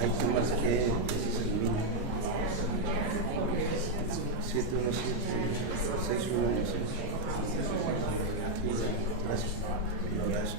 Hay temas que ese es el mínimo. 717 616. Gracias. Gracias.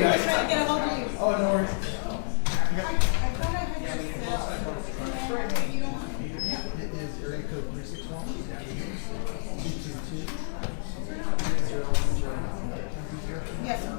trying to get a hold of you. Oh, no worries. I thought I had your cell. It is area code 361 222 0109. Yes, sir.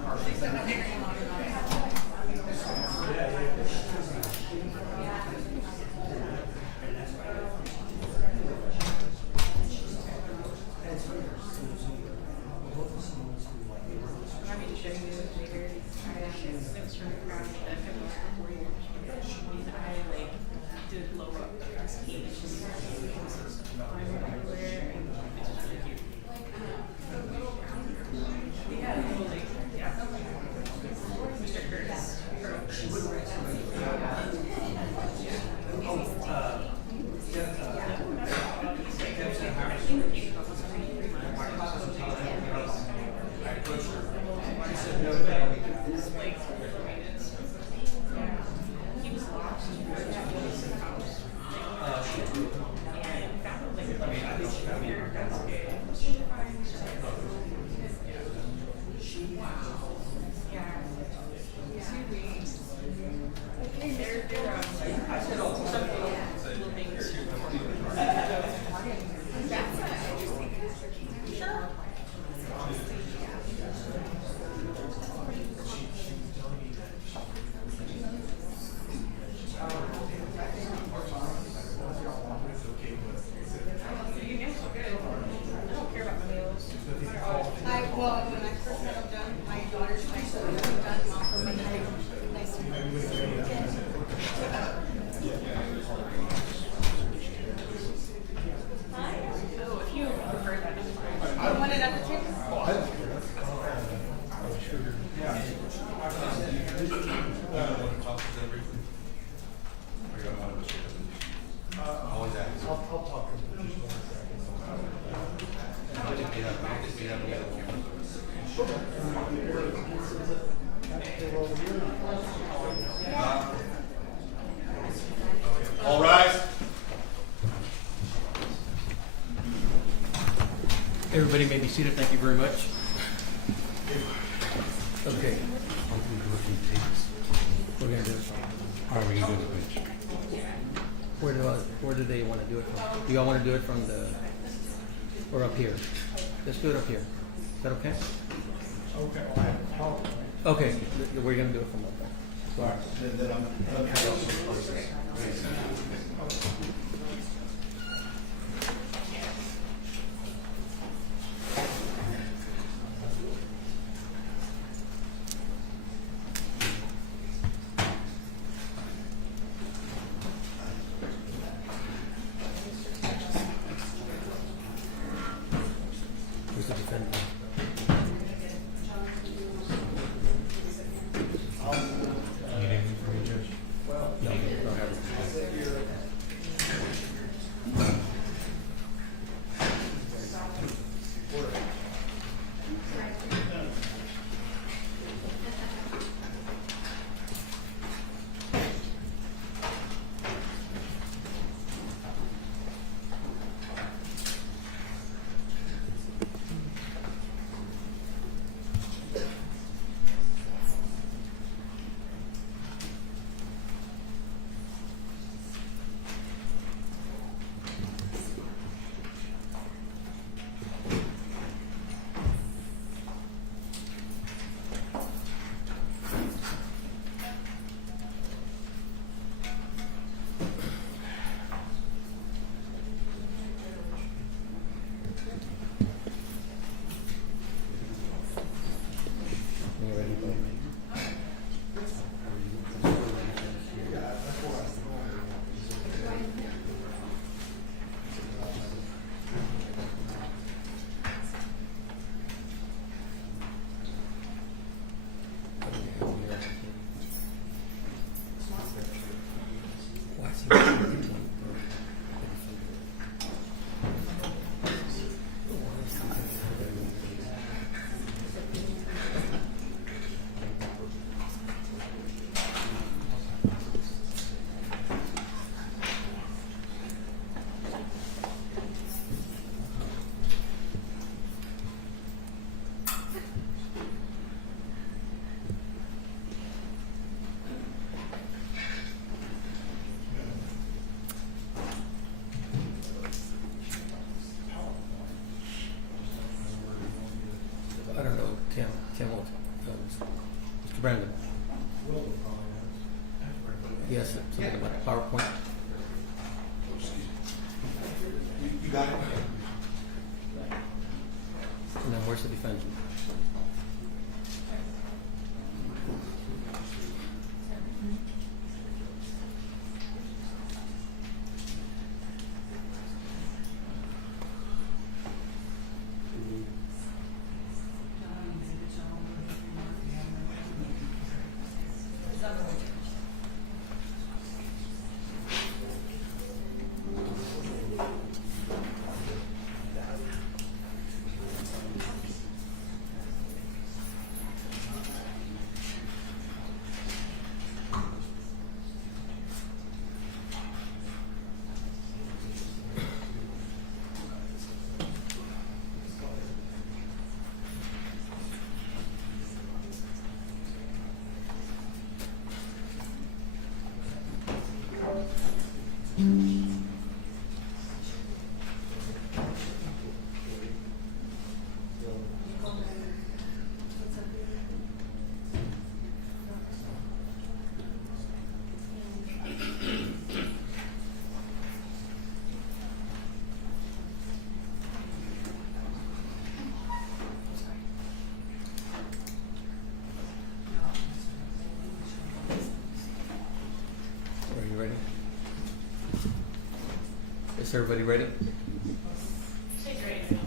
Well, when I first had them done, my daughter's trying to get them done, and also my nice to meet you. Oh, if you prefer that. You want it at the table? I'll talk to him just 1 All rise. Everybody may be seated. Thank you very much. Okay. We're gonna do it from. All right, we can do the pitch. Where do they want to do it from? Do y'all want to do it from the, or up here? Let's do it up here. Is that okay? Okay, we're gonna do it from up there. All right, then I'm Who's the defendant? You need anything from me, Judge? No, I don't have it. Brandon. Will will probably Yes, something about PowerPoint. You got it? And then where's the defendant? Are you ready? Is everybody ready? She's ready.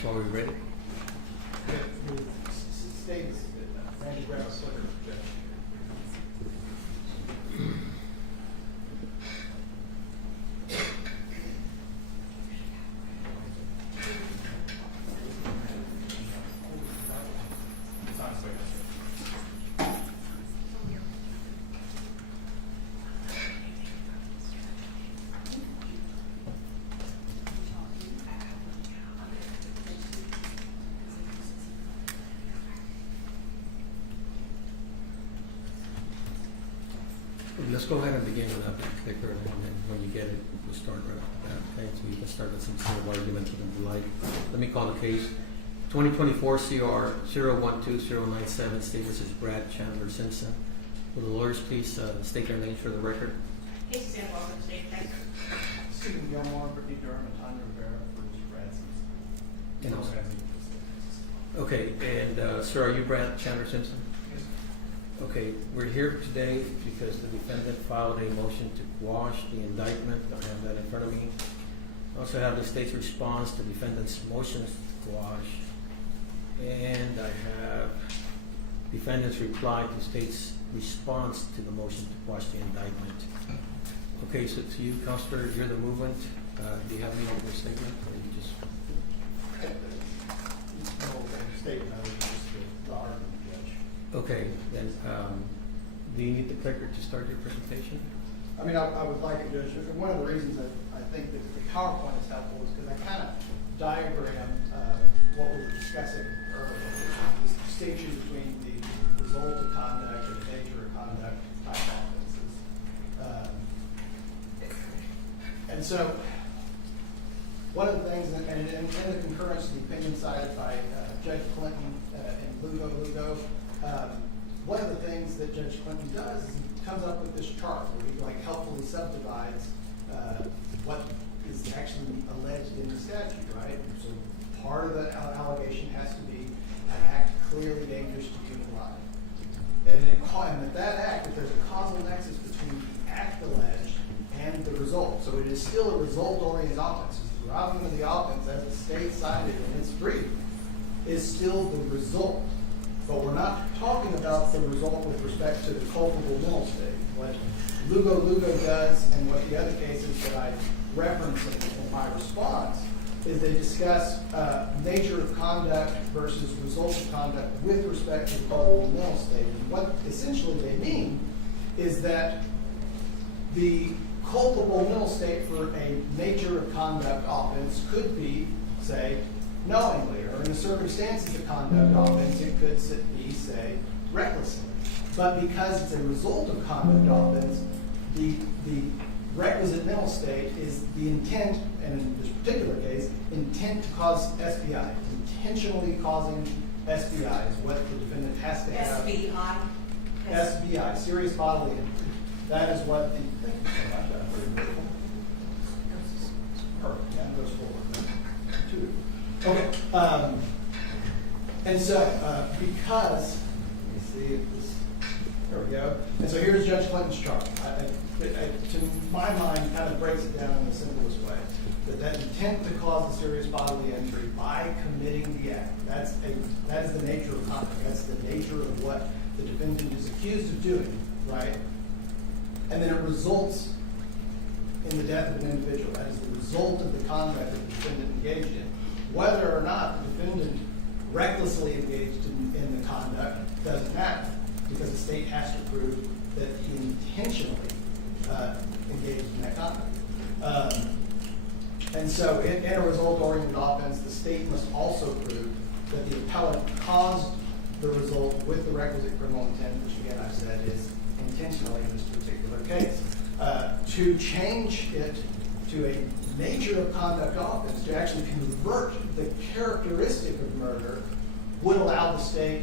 So are we ready? States that Randy Brown Slicker. Let's go ahead and begin with that clicker, and then when you get it, we'll start right off the bat, okay? So you can start with some sort of argument within the light. Let me call the case. 2024 CR 012097, state this is Brad Chandler Simpson. Will the lawyers please state their names for the record? Case is in welcome state. Thanks. Stephen Gilmore, Brittany Durham, and Tanya Rivera for Brad Simpson. And also- Okay, and sir, are you Brad Chandler Simpson? Okay, we're here today because the defendant filed a motion to quash the indictment. I have that in front of me. I also have the state's response to defendant's motion to quash. And I have defendant's reply to state's response to the motion to quash the indictment. Okay, so to you, Counselor, you're the movement. Do you have any other statement, or you just? No statement, I was just the argument, Judge. Okay, then, do you need the clicker to start your presentation? I mean, I would like it, Judge. One of the reasons that I I think that the PowerPoint is helpful is because I kind of diagrammed what we were discussing earlier, this distinction between the result of conduct and the nature of conduct type offenses. And so, one of the things, and in the concurrence, the opinion cited by Judge Clinton and Lugo, one of the things that Judge Clinton does is he comes up with this chart where he like helpfully subdivides what is actually alleged in the statute, right? So part of the allegation has to be an act clearly dangerous to human life. And that act, if there's a causal nexus between the act alleged and the result, so it is still a result-oriented offense. The robbing of the offense, as the state cited in its brief, is still the result. But we're not talking about the result with respect to the culpable mental state. What Lugo does, and what the other cases that I reference in my response, is they discuss nature of conduct versus result of conduct with respect to the culpable mental state. And what essentially they mean is that the culpable mental state for a nature of conduct offense could be, say, knowingly, or in the circumstances of conduct offense, it could be, say, recklessly. But because it's a result of conduct offense, the requisite mental state is the intent, and in this particular case, intent to cause SBI. Intentionally causing SBI is what the defendant has to have. SBI? SBI, serious bodily injury. That is what the... Perfect, that goes forward. Two. Okay, and so because, let me see if this, there we go. And so here's Judge Clinton's chart. To my mind, kind of breaks it down in the simplest way. That intent to cause a serious bodily injury by committing the act. That is the nature of conduct. That's the nature of what the defendant is accused of doing, right? And then it results in the death of an individual. That is the result of the conduct that the defendant engaged in. Whether or not the defendant recklessly engaged in the conduct doesn't matter, because the state has to prove that he intentionally engaged in that conduct. And so in a result-oriented offense, the state must also prove that the appellant caused the result with the requisite criminal intent, which again I've said is intentionally in this particular case. To change it to a nature of conduct offense, to actually convert the characteristic of murder, would allow the state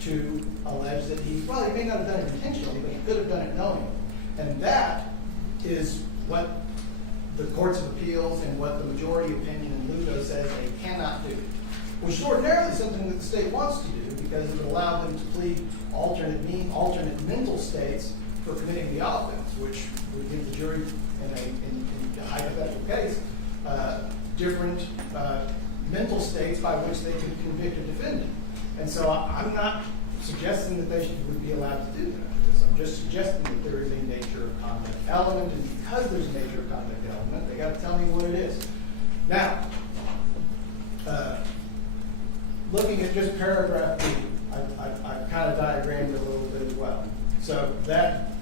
to allege that he may not have done it intentionally, but he could have done it knowingly. And that is what the courts of appeals and what the majority opinion in Lugo says they cannot do, which is ordinarily something that the state wants to do, because it would allow them to plead alternate mental states for committing the offense, which would give the jury, in a hypothetical case, different mental states by which they could convict a defendant. And so I'm not suggesting that they would be allowed to do that. I'm just suggesting that there is a nature of conduct element, and because there's a nature of conduct element, they got to tell me what it is. Now, looking at just paragraph B, I've kind of diagrammed it a little bit as well. So that,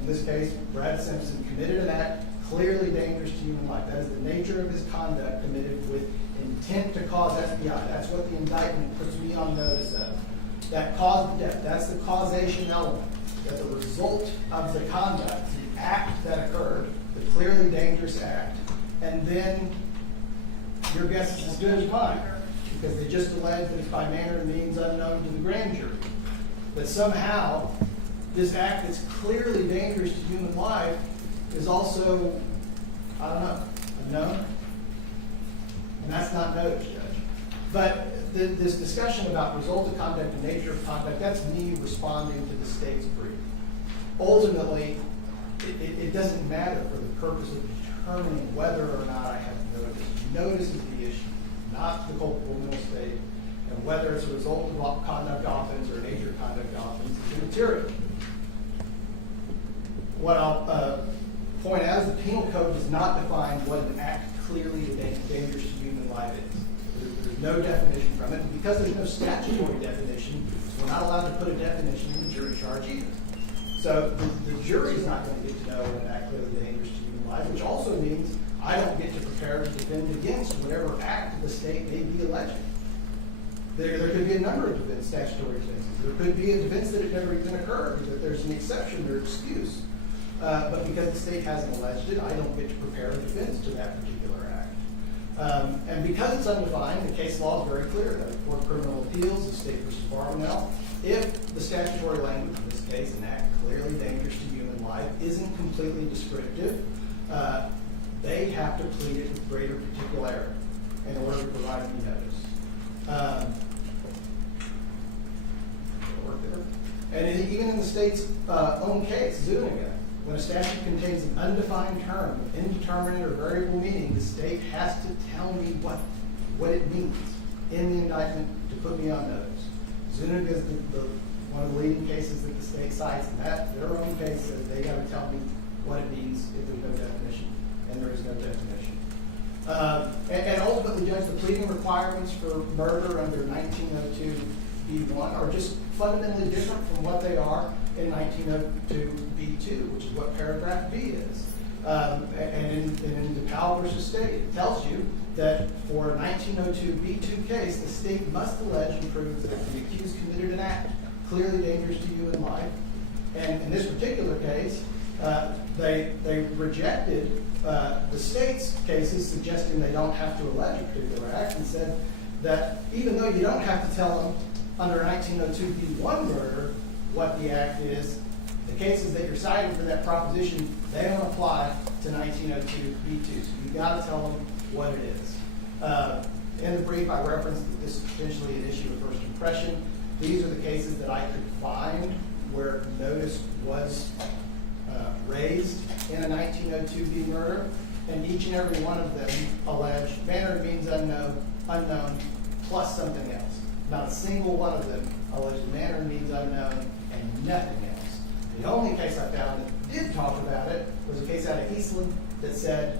in this case, Brad Simpson committed an act clearly dangerous to human life. That is the nature of his conduct, committed with intent to cause SBI. That's what the indictment puts me on notice of. That caused the death. That's the causation element. That the result of the conduct, the act that occurred, the clearly dangerous act, and then your guess is as good as mine, because they just alleged that it's by manner and means unknown to the grand jury. That somehow this act that's clearly dangerous to human life is also, I don't know, unknown. And that's not noticed, Judge. But this discussion about result of conduct and nature of conduct, that's me responding to the state's brief. Ultimately, it doesn't matter for the purpose of determining whether or not I have notice. Notice is the issue, not the culpable mental state, and whether it's a result of conduct offense or a nature of conduct offense is immaterial. What I'll point out is the penal code does not define what an act clearly dangerous to human life is. There's no definition from it, and because there's no statutory definition, we're not allowed to put a definition in the jury charge either. So the jury is not going to get to know what an act clearly dangerous to human life, which also means I don't get to prepare to defend against whatever act the state may be alleging. There could be a number of defense, statutory defenses. There could be a defense that it never even occurred, that there's an exception or excuse. But because the state hasn't alleged it, I don't get to prepare a defense to that particular act. And because it's undefined, the case law is very clear that for criminal appeals, the State v. Barnwell, if the statutory language, in this case, an act clearly dangerous to human life, isn't completely descriptive, they have to plead it with greater particularity in order to provide me notice. And even in the state's own case, Zuniga, when a statute contains an undefined term with indeterminate or variable meaning, the state has to tell me what it means in the indictment to put me on notice. Zuniga is one of the leading cases that the state cites, and that their own case says they got to tell me what it means if there's no definition, and there is no definition. And ultimately, Judge, the pleading requirements for murder under 1902b1 are just fundamentally different from what they are in 1902b2, which is what paragraph B is. And in DePauw v. State, it tells you that for a 1902b2 case, the state must allege and prove that the accused committed an act clearly dangerous to human life. And in this particular case, they rejected the state's cases suggesting they don't have to allege a particular act, and said that even though you don't have to tell them under 1902b1 murder what the act is, the cases that you're citing for that proposition, they don't apply to 1902b2. So you've got to tell them what it is. In the brief, I referenced that this is potentially an issue of first impression. These are the cases that I could find where notice was raised in a 1902b murder, and each and every one of them alleged manner means unknown plus something else. Not a single one of them alleged manner means unknown and nothing else. The only case I found that did talk about it was a case out of Eastland that said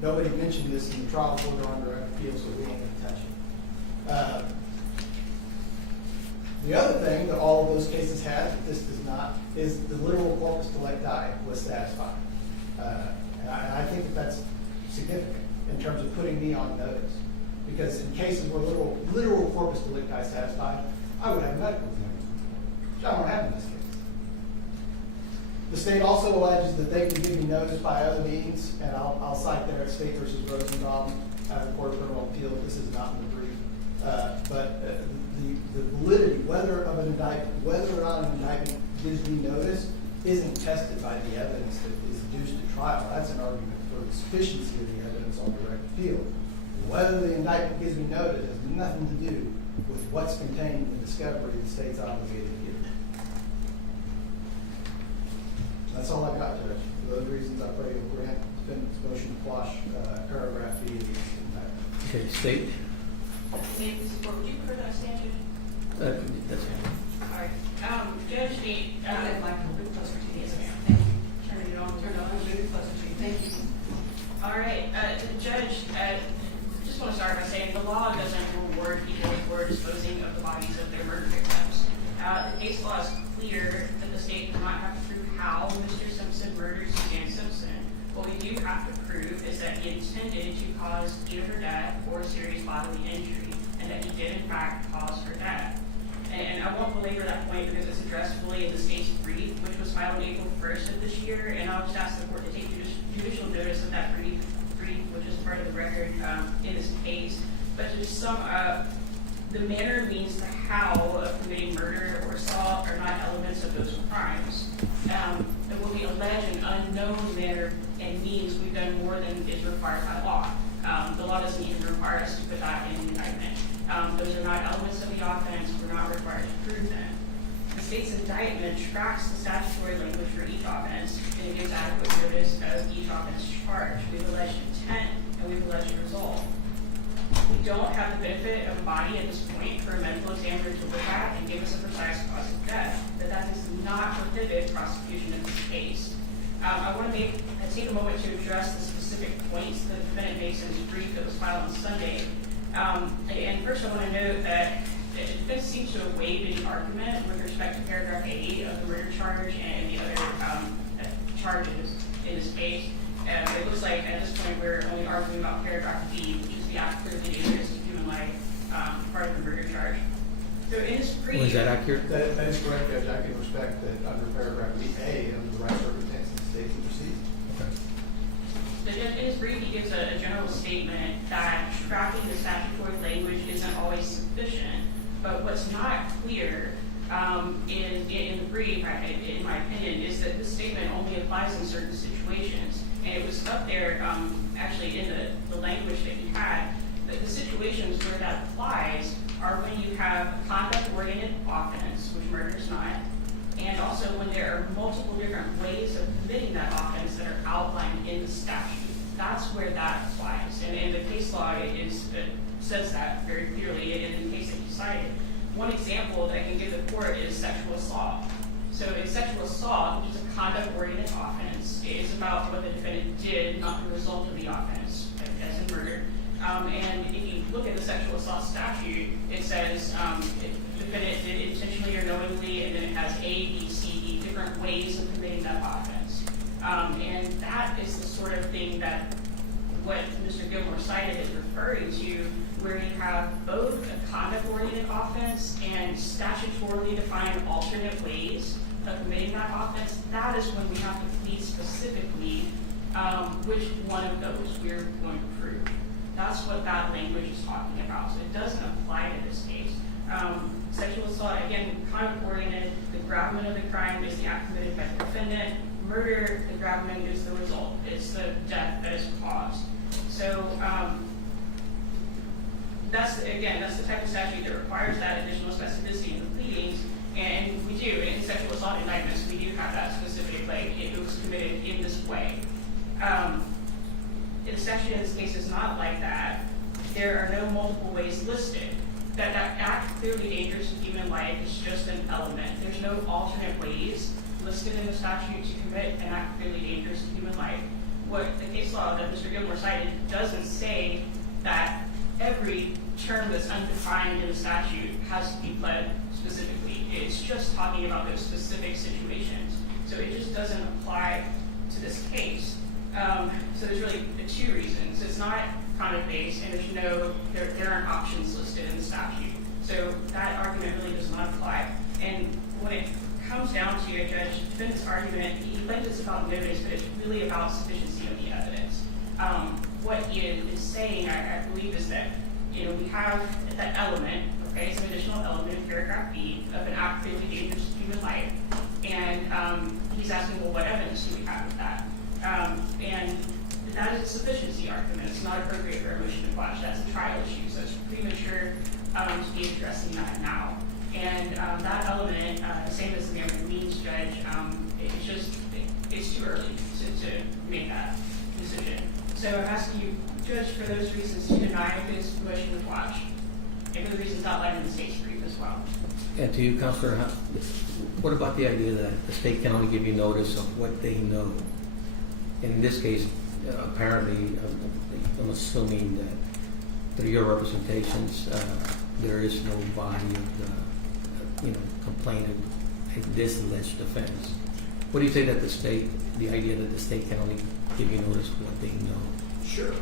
nobody mentioned this in the trial court or on direct appeal, so we ain't going to touch it. The other thing that all of those cases had, that this does not, is the literal corpus delicti was satisfied. And I think that that's significant in terms of putting me on notice. Because in cases where literal corpus delicti is satisfied, I would have medical examination, which I don't have in this case. The state also alleges that they can give me notice by other means, and I'll cite there at State v. Rosenbaum out of the Court of Criminal Appeals. This is not in the brief. But the validity, whether or not an indictment gives me notice, isn't tested by the evidence that is adduced at trial. That's an argument for the sufficiency of the evidence on direct appeal. Whether the indictment gives me notice has nothing to do with what's contained in the discovery the state's obligated to give. That's all I got, Judge. For those reasons, I pray you'll grant the defendant's motion to quash paragraph B of the indictment. Okay, State. Maybe this is what would you prefer that I stand, Judge? That's fine. All right. Judge, I'd like to move closer to you. yes, ma'am. Turn it on. Turn it on, move it closer to you. Thank you. All right, Judge, just want to start by saying the law doesn't reward people for disposing of the bodies of their murder victims. The case law is clear that the state does not have to prove how Mr. Simpson murdered Suzanne Simpson. What we do have to prove is that he intended to cause either her death or serious bodily injury, and that he did in fact cause her death. And I won't belabor that point because it's addressed fully in the state's brief, which was filed on April 1st of this year, and I'll just ask the court to take judicial notice of that brief, which is part of the record in this case. But to just sum up, the manner, means, the how of committing murder or assault are not elements of those crimes. And when we allege an unknown manner and means, we've done more than is required by law. The law doesn't even require us to put that in the indictment. Those are not elements of the offense. We're not required to prove them. The state's indictment tracks the statutory language for each offense, and it gives adequate notice of each offense charge. We've alleged intent, and we've alleged result. We don't have the benefit of a body at this point for a medical examiner to look at and give us a precise cause of death, but that does not prohibit prosecution of this case. I want to take a moment to address the specific points that the defendant makes in his brief that was filed on Sunday. And first I want to note that the defense seems to have waived any argument with respect to paragraph 8 of the murder charge and the other charges in this case. It looks like at this point we're only arguing about paragraph B, which is the act clearly dangerous to human life, part of the murder charge. So in his brief, Was that accurate? That is correct, Judge. I can respect that under paragraph B.A., under the right circumstances, the state can proceed. Okay. the judge in his brief, he gives a general statement that tracking the statutory language isn't always sufficient. But what's not clear in the brief, in my opinion, is that this statement only applies in certain situations. And it was up there, actually, in the language that he had, that the situations where that applies are when you have conduct-oriented offense, which murder is not, and also when there are multiple different ways of committing that offense that are outlined in the statute. That's where that applies. And the case law says that very clearly in the case that you cited. One example that I can give the court is sexual assault. So in sexual assault, which is a conduct-oriented offense, it's about what the defendant did, not the result of the offense, as in murder. And if you look at the sexual assault statute, it says the defendant did intentionally or knowingly, and then it has A, B, C, D, different ways of committing that offense. And that is the sort of thing that what Mr. Gilmore cited is referring to, where you have both a conduct-oriented offense and statutorily defined alternate ways of committing that offense. That is when we have to plead specifically which one of those we're going to prove. That's what that language is talking about. So it doesn't apply to this case. Sexual assault, again, conduct-oriented. The gravamen of the crime is the act committed by the defendant. Murder, the gravamen is the result. It's the death that is caused. So that's the type of statute that requires that additional specificity in the pleadings. And we do, in sexual assault indictments, we do have that specific, like, it was committed in this way. The statute in this case is not like that. There are no multiple ways listed. That act clearly dangerous to human life is just an element. There's no alternate ways listed in the statute to commit an act clearly dangerous to human life. What the case law that Mr. Gilmore cited doesn't say that every term that's undefined in the statute has to be pled specifically. It's just talking about those specific situations. So it just doesn't apply to this case. So there's really two reasons. It's not conduct-based, and there aren't options listed in the statute. So that argument really does not apply. And when it comes down to a judge, defendant's argument, he claims it's about notice, but it's really about sufficiency of the evidence. What he is saying, I believe, is that we have that element, okay, some additional element in paragraph B of an act clearly dangerous to human life, and he's asking, well, what evidence do we have of that? And that is a sufficiency argument. It's not appropriate for a motion to quash. That's a trial issue, so it's premature to be addressing that now. And that element, same as the American means judge, it's too early to make that decision. So I'm asking you, Judge, for those reasons to deny this motion to quash, and for the reasons outlined in the state's brief as well. And to you, Counselor, what about the idea that the state can only give you notice of what they know? In this case, apparently, I'm assuming that through your representations, there is no body of the complaint of this alleged offense. What do you say that the idea that the state can only give you notice of what they know? Sure.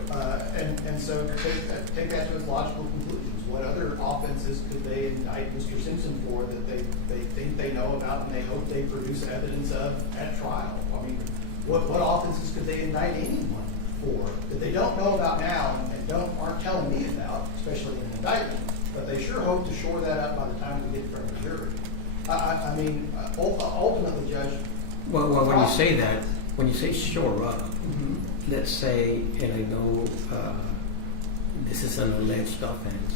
And so take that to its logical conclusions. What other offenses could they indict Mr. Simpson for that they think they know about and they hope they produce evidence of at trial? I mean, what offenses could they indict anyone for that they don't know about now and aren't telling me about, especially in an indictment, but they sure hope to shore that up by the time we get in front of the jury. I mean, ultimately, Judge. Well, when you say that, when you say shore up, let's say, and I know this is an alleged offense,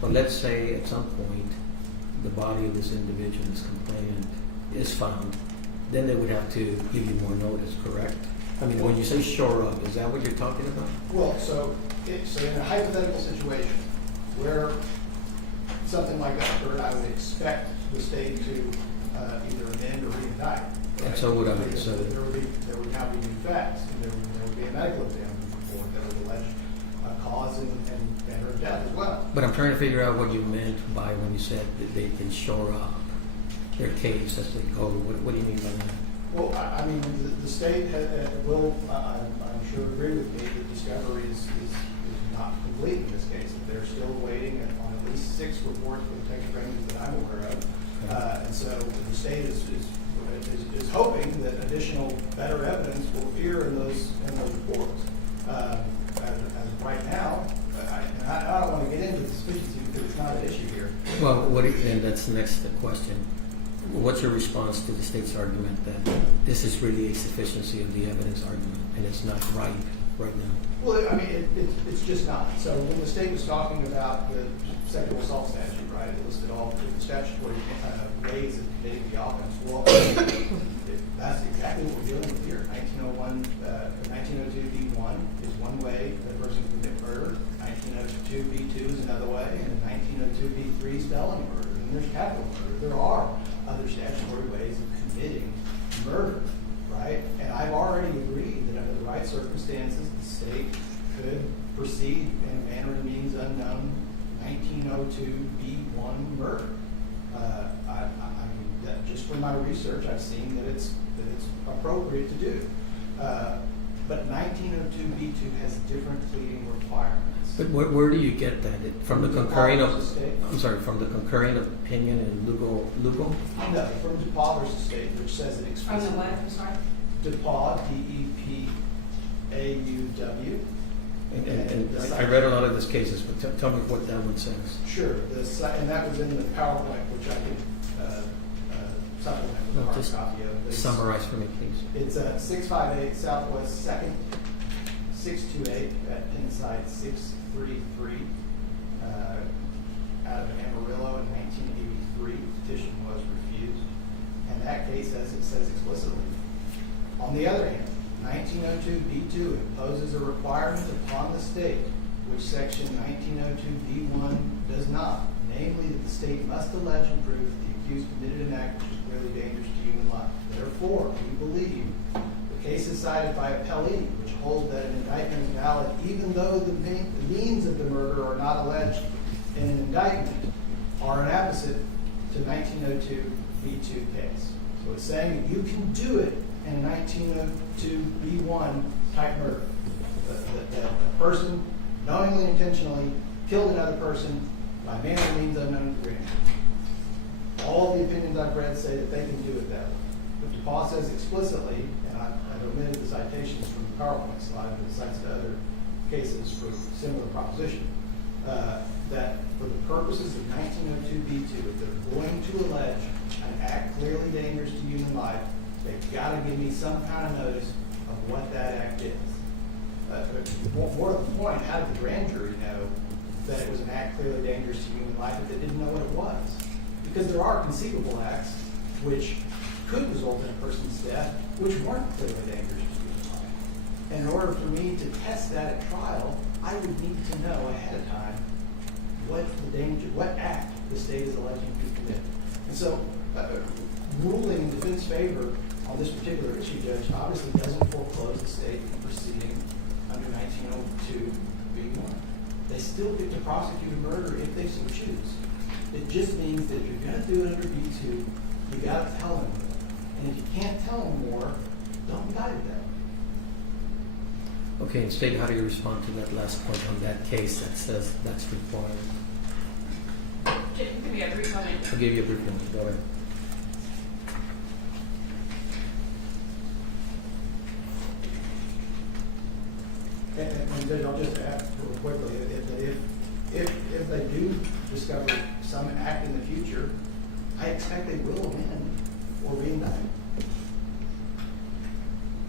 but let's say at some point the body of this individual, this complainant, is found, then they would have to give you more notice, correct? I mean, when you say shore up, is that what you're talking about? Well, so in a hypothetical situation where something like that occurred, I would expect the state to either amend or re-indict. Right? And so would I. So there would now be new facts, and there would be a medical examiner's report that would allege cause and her death as well. But I'm trying to figure out what you meant by when you said that they can shore up their case as they go. What do you mean by that? Well, I mean, the state will, I'm to agree with me that discovery is not complete in this case. That they're still waiting on at least 6 reports for the Texas Rangers that I'm aware of. And so the state is hoping that additional better evidence will appear in those reports. As of right now, I don't want to get into the sufficiency because it's not an issue here. Well, and that's the next question. What's your response to the state's argument that this is really a sufficiency of the evidence argument and it's not right now? Well, I mean, it's just not. So when the state was talking about the sexual assault statute, right, it listed all the different statutory ways of committing the offense. Well, that's exactly what we're dealing with here. 1902b1 is one way that a person can commit murder. 1902b2 is another way, and 1902b3 is felony murder. And there's capital murder. There are other statutory ways of committing murder, right? And I've already agreed that under the right circumstances, the state could proceed in a manner and means unknown 1902b1 murder. I mean, that just from my research, I've seen that it's appropriate to do. But 1902b2 has different pleading requirements. But where do you get that? From the concurring from the concurring opinion in Lugo? No, from DePaul versus State, which says it From explicitly. the what, I'm sorry? DePaul, D-E-P-A-U-W. And I read a lot of those cases, but tell me what that one says. Sure, and that was in the PowerPoint, which I could supplement with a hard Just copy of. summarize for me, please. It's 658 Southwest 2nd, 628 at Inside 633, out of Amarillo in 1983. Petition was refused. And that case, as it says explicitly. On the other hand, 1902b2 imposes a requirement upon the state, which section 1902b1 does not, namely that the state must allege and prove that the accused committed an act which is clearly dangerous to human life. Therefore, we believe the cases cited by appellee, which hold that an indictment is valid even though the means of the murder are not alleged in an indictment, are an opposite to 1902b2 case. So it's saying that you can do it in a 1902b1 type murder. That a person knowingly, intentionally killed another person by manner or means unknown to the grand jury. All the opinions I've read say that they can do it that way. But DePaul says explicitly, and I've omitted the citations from the PowerPoint slide, but it cites to other cases for similar proposition, that for the purposes of 1902b2, if they're going to allege an act clearly dangerous to human life, they've got to give me some kind of notice of what that act is. More to the point, how did the grand jury know that it was an act clearly dangerous to human life if they didn't know what it was? Because there are conceivable acts which could result in a person's death, which weren't clearly dangerous to human life. And in order for me to test that at trial, I would need to know ahead of time what act the state is alleging to commit. And so, ruling in defense favor on this particular issue, Judge, obviously doesn't foreclose the state from proceeding under 1902b1. They still get to prosecute a murder if they so choose. It just means that if you're going to do it under b2, you got to tell them more. And if you can't tell them more, don't indict them. Okay, and State, how do you respond to that last point on that case that says that's required? Give me a brief comment. I'll give you a brief moment. Go ahead. And Judge, I'll just add real quickly that if they do discover some act in the future, I expect they will amend or reindict.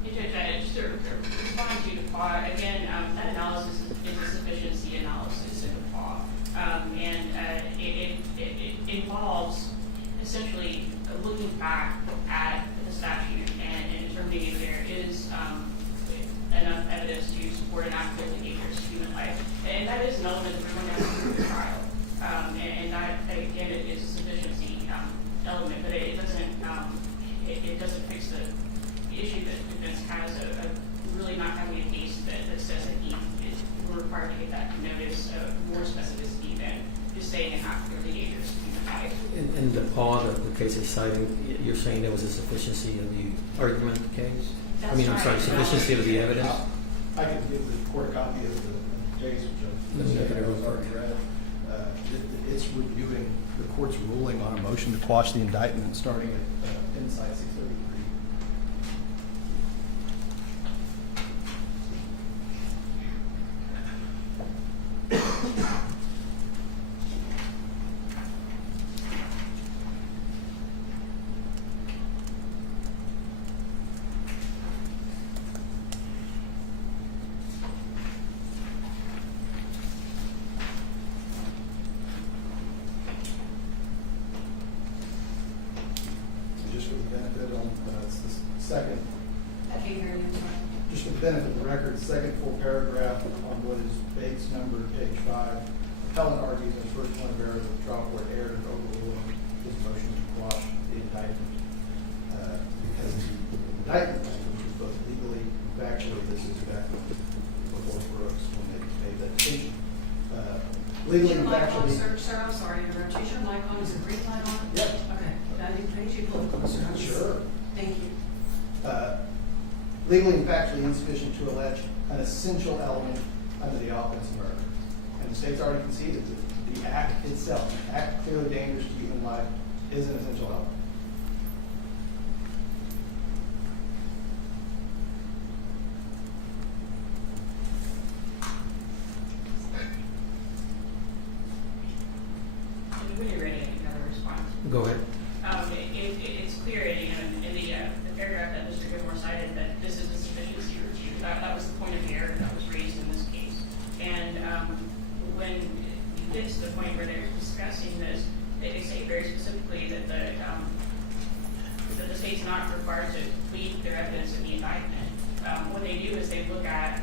Just to respond to DePaul, again, that analysis is a sufficiency analysis in DePaul. And it involves essentially looking back at the statute and determining if there is enough evidence to support an act clearly dangerous to human life. And that is an element that we're going to have to do in the trial. And that, again, it is a sufficiency element, but it doesn't fix the issue that defense has of really not having a case that says that we're required to get that notice of more specificity than just saying an act clearly dangerous to human life. In DePaul, the case is citing, you're saying there was a sufficiency of the argument case? That's I'm sorry, right. sufficiency of the evidence? I can give the court a copy of the case, Let me which look at it real I've already quick. read. It's reviewing the court's ruling on a motion to quash the indictment, starting at inside 633. Just for the benefit on, it's the second, I can't hear you, sorry. just for the benefit of the record, second full paragraph on what is Bates number, page 5. Appellant argues in his first point of error that the trial court erred in overruling his motion to quash the indictment. Because the indictment language was both legally and factually, this is back before Brooks when they made that decision. Legally and Is your mic on, factually. sir, I'm sorry to interrupt you. Is your mic on? Is the green light on? Yep. Okay. Now, could you pull it closer? Sure. Thank you. Legally and factually insufficient to allege an essential element under the offense of murder. And the state's already conceded that the act itself, the act clearly dangerous to human life, is an essential element. When you're ready, I can have a response. Go ahead. It's clear in the paragraph that Mr. Gilmore cited that this is a sufficiency review. That was the point of error that was raised in this case. And when you get to the point where they're discussing this, they say very specifically that the state's not required to plead their evidence in the indictment. What they do is they look at,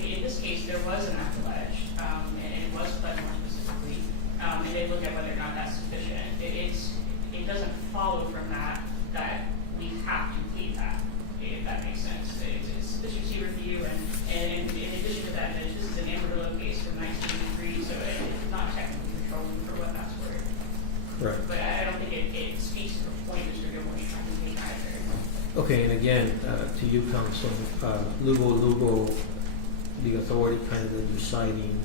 in this case, there was an act alleged, and it was pled more specifically, and they look at whether or not that's sufficient. It doesn't follow from that we have to plead that, if that makes sense. It's sufficiency review, and in addition to that, this is an Amarillo case from 1983, so it's not technically controlling for what that's worth. Right. But I don't think it speaks to the point Mr. Gilmore is trying to make either. Okay, and again, to you, counsel, Lugo, the authority kind of that you're citing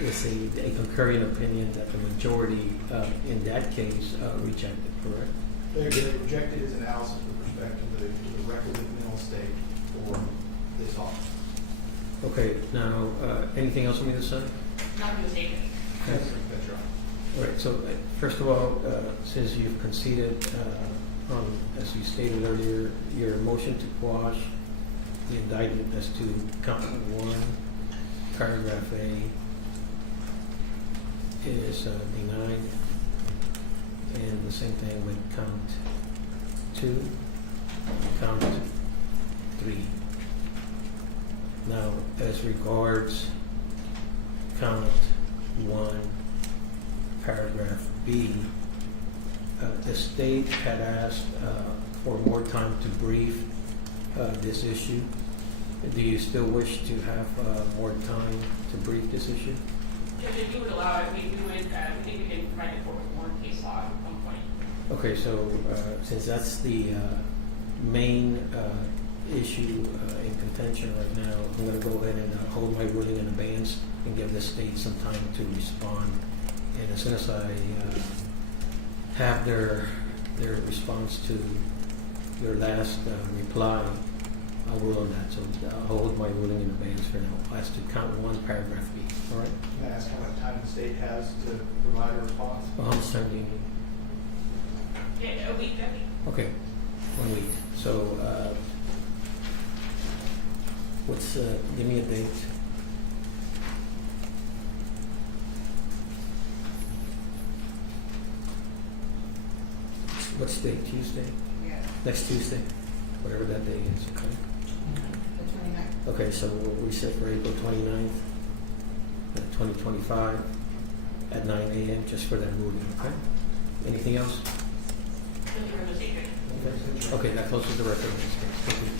is a concurring opinion that the majority in that case rejected, correct? They rejected his analysis with respect to the requisite mental state for this office. Okay, now, anything else for me to say? Not from the statement. That's right. All right, so first of all, since you've conceded, as you stated earlier, your motion to quash the indictment as to count 1, paragraph A, is denied, and the same thing with count 2, count 3. Now, as regards count 1, paragraph B, the state had asked for more time to brief this issue. Do you still wish to have more time to brief this issue? If you would allow it, we think we can provide the court with more case law at one point. Okay, so since that's the main issue in contention right now, I'm going to go ahead and hold my ruling in abeyance and give the state some time to respond. And as soon as I have their response to your last reply, I will on that. So I'll hold my ruling in abeyance for now as to count 1, paragraph B. All right? Can I ask how much time the state has to provide a response? Well, how much time do you need? Yeah, a week, I think. Okay, 1 week. So, give me a date. What's the date? Tuesday? Yeah. Next Tuesday? Whatever that day is, okay? The 29th. Okay, so we set for April 29th, 2025 at 9 a.m. just for that ruling, okay? Anything else? Thank you for the statement. Okay, that closes the record in this case. Thank you.